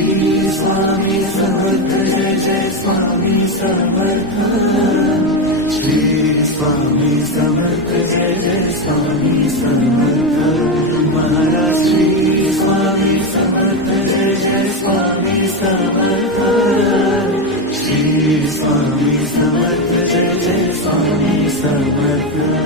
स्वामी समर्थ जय जय स्वामी समर्थ। श्री स्वामी समर्थ जय जय स्वामी समर्थ। महाराज श्री स्वामी समर्थ जय जय स्वामी समर्थ। श्री स्वामी समर्थ जय जय स्वामी समर्थ।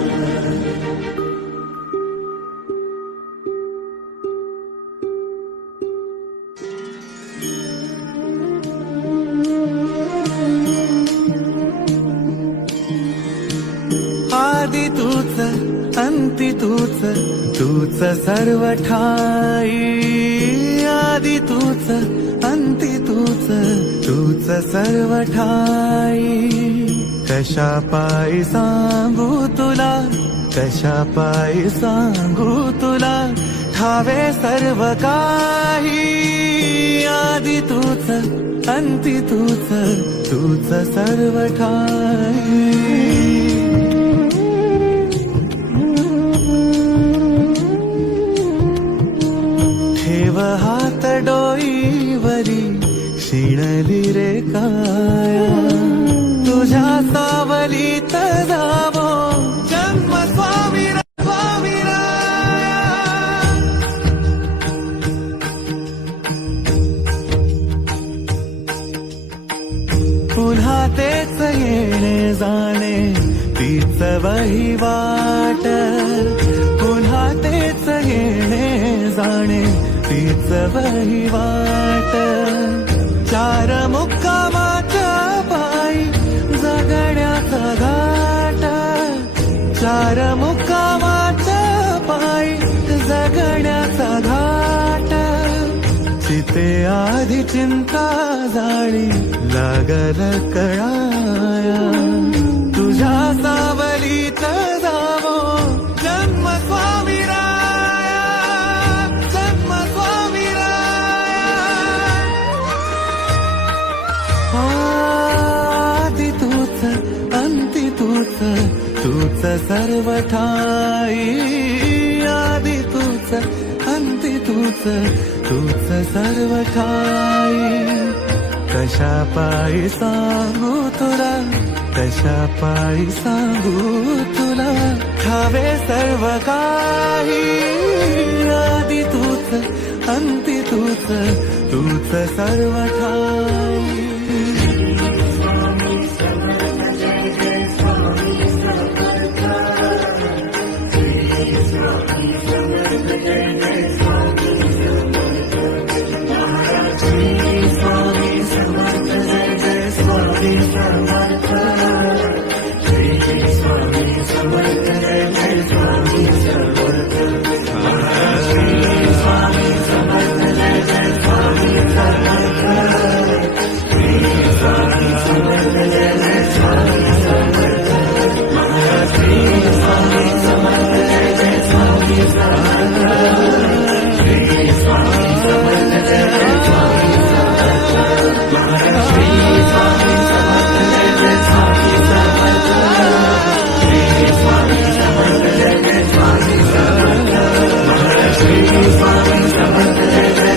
आदि तूच अंती तूच, तूच सर्व ठाई। आदि तूच अंती तूच, तूच सर्व ठाई। कशा पायी सांगू तुला, कशा पायी सांगू तुला, ठावे सर्व काही। आदि तूच अंती तूच, तूच सर्व ठाई। ठेव हात डोईवरी, शिणली रे काया। तुझ्या सावलीत जावो जन्म स्वामी स्वामी राया। पुन्हा तेच येणे जाणे, तीच वहिवाट। पुन्हा तेच येणे जाणे, तीच वहिवाट। चार मुक्कामाच्या पायी जगण्याचा घाट। चार मुक्कामाच्या पायी जगण्याचा घाट। चिते आधी चिंता जाळी लागल कळाया। तुझ्या सावलीत जावो जन्म स्वामी राया, जन्म स्वामी राया। आदि तूच अंती तूच, तूच सर्व ठाई। आदि तूच अंती तूच, तूच सर्व ठाई। कशा पायी सांगू तुला, कशा पायी सांगू तुला, ठावे सर्व काही। आदि तूच अंती तूच, तूच सर्व ठाई।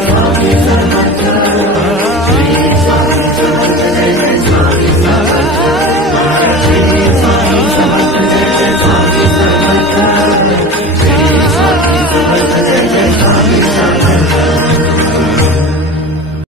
Swami Samantha,